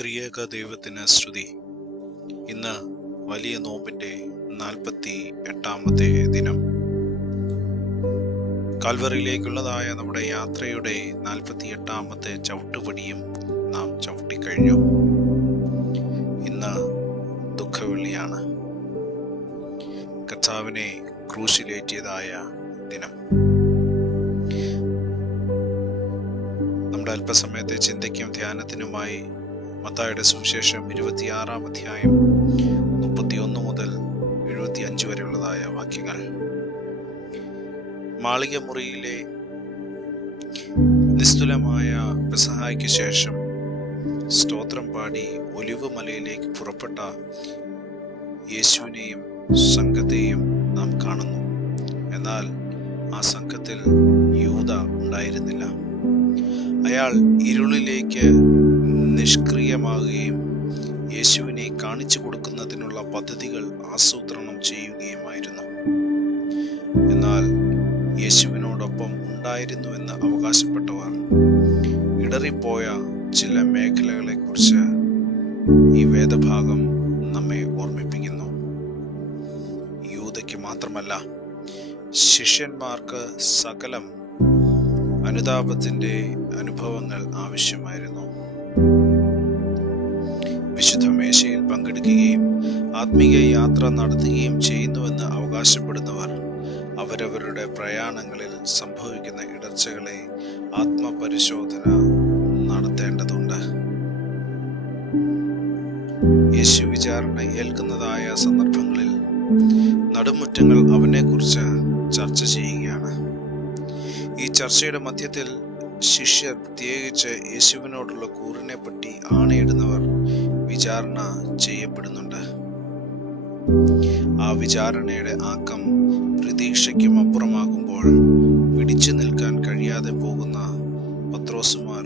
ത്രിയേക ദൈവത്തിന് സ്തുതി. ഇന്ന് വലിയ നോമ്പിന്റെ 48ാമത്തെ ദിനം. കാൽവറിയിലേക്കുള്ളതായ നമ്മുടെ യാത്രയുടെ 48ാമത്തെ ചവിട്ടുപടിയും നാം ചവിട്ടിക്കഴിഞ്ഞു. ഇന്ന് ദുഃഖവെള്ളിയാണ്. കർത്താവിനെ ക്രൂശിലേറ്റിയതായ ദിനം. നമ്മുടെ അല്പസമയത്തെ ചിന്തയ്ക്കും ധ്യാനത്തിനുമായി മത്തായിയുടെ സുവിശേഷം 26-ാം അധ്യായം 31 മുതൽ 75 വരെയുള്ളതായ വാക്യങ്ങൾ. മാളിക മുറിയിലെ നിസ്തുലമായ പെസഹായ്ക്ക് ശേഷം സ്തോത്രം പാടി ഒലിവ് മലയിലേക്ക് പുറപ്പെട്ട യേശുവിനെയും സംഘത്തെയും നാം കാണുന്നു. എന്നാൽ ആ സംഘത്തിൽ യൂദ ഉണ്ടായിരുന്നില്ല. അയാൾ ഇരുളിലേക്ക് നിഷ്ക്രിയമാകുകയും യേശുവിനെ കാണിച്ചു കൊടുക്കുന്നതിനുള്ള പദ്ധതികൾ ആസൂത്രണം ചെയ്യുകയുമായിരുന്നു. എന്നാൽ യേശുവിനോടൊപ്പം ഉണ്ടായിരുന്നുവെന്ന് അവകാശപ്പെട്ടവർ ഇടറിപ്പോയ ചില മേഖലകളെ കുറിച്ച് ഈ വേദഭാഗം നമ്മെ ഓർമ്മിപ്പിക്കുന്നു. യൂദയ്ക്ക് മാത്രമല്ല, ശിഷ്യന്മാർക്ക് സകലം അനുതാപത്തിന്റെ അനുഭവങ്ങൾ ആവശ്യമായിരുന്നു. വിശുദ്ധ മേശയിൽ പങ്കെടുക്കുകയും ആത്മീയ യാത്ര നടത്തുകയും ചെയ്യുന്നുവെന്ന് അവകാശപ്പെടുന്നവർ അവരവരുടെ പ്രയാണങ്ങളിൽ സംഭവിക്കുന്ന ഇടർച്ചകളെ ആത്മപരിശോധന നടത്തേണ്ടതുണ്ട്. യേശു വിചാരണ ഏൽക്കുന്നതായ സന്ദർഭങ്ങളിൽ നടുമുറ്റങ്ങൾ അവനെക്കുറിച്ച് ചർച്ച ചെയ്യുകയാണ്. ഈ ചർച്ചയുടെ മധ്യത്തിൽ ശിഷ്യർ, പ്രത്യേകിച്ച് യേശുവിനോടുള്ള കൂറിനെ പറ്റി ആണയിടുന്നവർ വിചാരണ ചെയ്യപ്പെടുന്നുണ്ട്. ആ വിചാരണയുടെ ആക്കം പ്രതീക്ഷയ്ക്കും അപ്പുറമാകുമ്പോൾ പിടിച്ചു നിൽക്കാൻ കഴിയാതെ പോകുന്ന പത്രോസുമാർ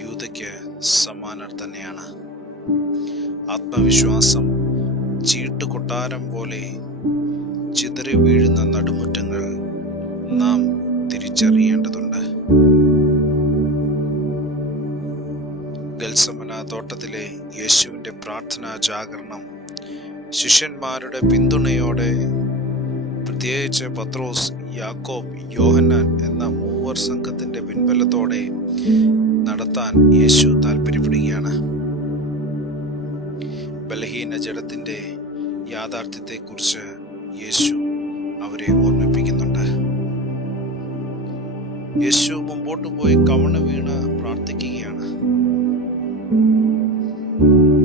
യൂദയ്ക്ക് സമാനർ തന്നെയാണ്. ആത്മവിശ്വാസം ചീട്ടുകൊട്ടാരം പോലെ ചിതറി വീഴുന്ന നടുമുറ്റങ്ങൾ നാം തിരിച്ചറിയേണ്ടതുണ്ട്. ഗത്സമന തോട്ടത്തിലെ യേശുവിന്റെ പ്രാർത്ഥനാ ജാഗരണം ശിഷ്യന്മാരുടെ പിന്തുണയോടെ, പ്രത്യേകിച്ച് പത്രോസ്, യാക്കോബ്, യോഹന്നാൻ എന്ന മൂവർ സംഘത്തിന്റെ പിൻബലത്തോടെ നടത്താൻ യേശു താല്പര്യപ്പെടുകയാണ്. ബലഹീന ജഡത്തിന്റെ യാഥാർത്ഥ്യത്തെക്കുറിച്ച് യേശു അവരെ ഓർമ്മിപ്പിക്കുന്നുണ്ട്. യേശു മുമ്പോട്ട് പോയി കവണ വീണ് പ്രാർത്ഥിക്കുകയാണ്.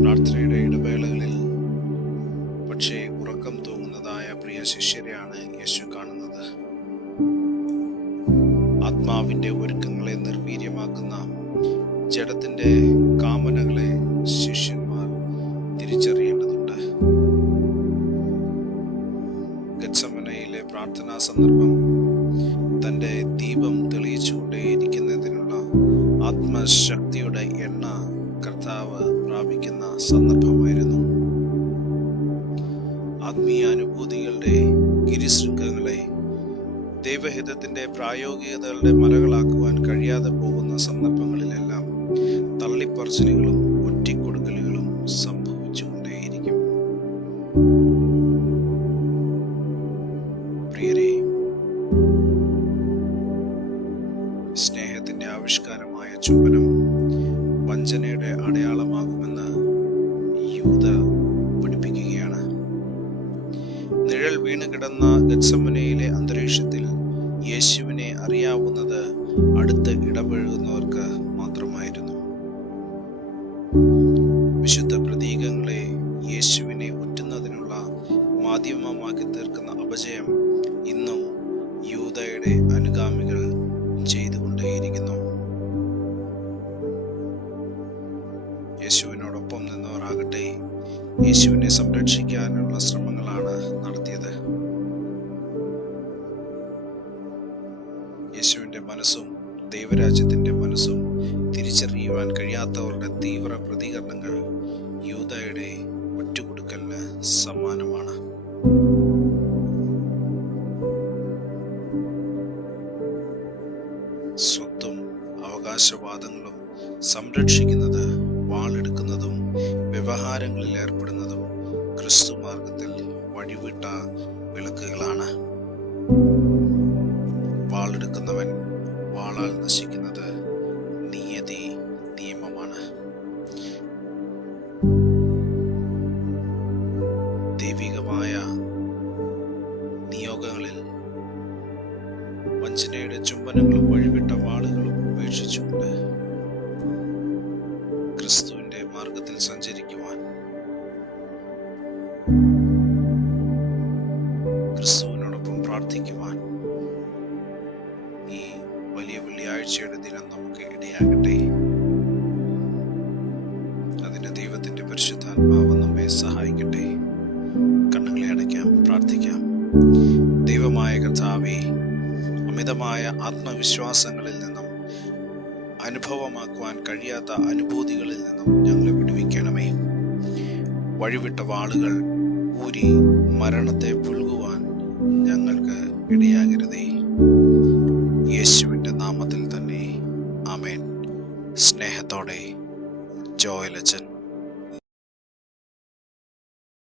പ്രാർത്ഥനയുടെ ഇടവേളകളിൽ പക്ഷേ ഉറക്കം തൂങ്ങുന്നതായ പ്രിയ ശിഷ്യരെയാണ് യേശു കാണുന്നത്. ആത്മാവിന്റെ ഒരുക്കങ്ങളെ നിർവീര്യമാക്കുന്ന ജഡത്തിന്റെ കാമനകളെ ശിഷ്യന്മാർ തിരിച്ചറിയേണ്ടതുണ്ട്. ഗത്സമനയിലെ പ്രാർത്ഥനാ സന്ദർഭം തന്റെ ദീപം തെളിയിച്ചുകൊണ്ടേയിരിക്കുന്നതിനുള്ള ആത്മശക്തിയുടെ എണ്ണ കർത്താവ് പ്രാപിക്കുന്ന സന്ദർഭമായിരുന്നു. ആത്മീയാനുഭൂതികളുടെ ഗിരിശൃംഗങ്ങളെ ദൈവഹിതത്തിന്റെ പ്രായോഗികതകളുടെ മലകളാക്കുവാൻ കഴിയാതെ പോകുന്ന സന്ദർഭങ്ങളിലെല്ലാം തള്ളിപ്പറച്ചിലുകളും ഒറ്റിക്കൊടുക്കലുകളും സംഭവിച്ചുകൊണ്ടേയിരിക്കും. പ്രിയരെ, സ്നേഹത്തിന്റെ ആവിഷ്കാരമായ ചുംബനം വഞ്ചനയുടെ അടയാളമാകുമെന്ന് യൂദ പഠിപ്പിക്കുകയാണ്. നിഴൽ വീണ് കിടന്ന ഗത്സമനയിലെ അന്തരീക്ഷത്തിൽ യേശുവിനെ അറിയാവുന്നത് അടുത്ത് ഇടപഴകുന്നവർക്ക് മാത്രമായിരുന്നു. വിശുദ്ധ പ്രതീകങ്ങളെ യേശുവിനെ ഒറ്റുന്നതിനുള്ള മാധ്യമമാക്കി തീർക്കുന്ന അപജയം ഇന്നും യൂദയുടെ അനുഗാമികൾ ചെയ്തുകൊണ്ടേയിരിക്കുന്നു. യേശുവിനോടൊപ്പം നിന്നവരാകട്ടെ യേശുവിനെ സംരക്ഷിക്കാനുള്ള ശ്രമങ്ങളാണ് നടത്തിയത്. യേശുവിന്റെ മനസ്സും ദൈവരാജ്യത്തിന്റെ മനസ്സും തിരിച്ചറിയുവാൻ കഴിയാത്തവരുടെ തീവ്ര പ്രതികരണങ്ങൾ യൂദയുടെ ഒറ്റുകൊടുക്കലിന് സമാനമാണ്. സ്വത്തും അവകാശവാദങ്ങളും സംരക്ഷിക്കുന്നത് വാളെടുക്കുന്ന വ്യഭിചാരങ്ങളിൽ ഏർപ്പെടുന്നതും ക്രിസ്തു മാർഗത്തിൽ വഴിവിട്ട വിളക്കുകളാണ്. വാളെടുക്കുന്നവൻ വാളാൽ നശിക്കുന്നത് നിയതി നിയമമാണ്. ദൈവികമായ നിയോഗങ്ങളിൽ വഞ്ചനയുടെ ചുംബനങ്ങളും വഴിവിട്ട വാളുകളും ഉപേക്ഷിച്ചുകൊണ്ട് ക്രിസ്തുവിന്റെ മാർഗത്തിൽ സഞ്ചരിക്കുവാൻ, ക്രിസ്തുവിനോടൊപ്പം പ്രാർത്ഥിക്കുവാൻ ഈ വലിയ വെള്ളിയാഴ്ചയുടെ ദിനം നമുക്ക് ഇടയാകട്ടെ. അതിന് ദൈവത്തിന്റെ പരിശുദ്ധാത്മാവ് നമ്മെ സഹായിക്കട്ടെ. കണ്ണുകളെ അടയ്ക്കാം, പ്രാർത്ഥിക്കാം. ദൈവമായ കർത്താവേ, അമിതമായ ആത്മവിശ്വാസങ്ങളിൽ നിന്നും അനുഭവമാക്കുവാൻ കഴിയാത്ത അനുഭൂതികളിൽ നിന്നും ഞങ്ങളെ വിടുവിക്കണമേ. വഴിവിട്ട വാളുകൾ ഊരി മരണത്തെ പുൽകുവാൻ ഞങ്ങൾക്ക് ഇടയാകരുതേ. യേശുവിൻ്റെ നാമത്തിൽ തന്നെ ആമേൻ. സ്നേഹത്തോടെ ജോയൽ അച്ഛൻ.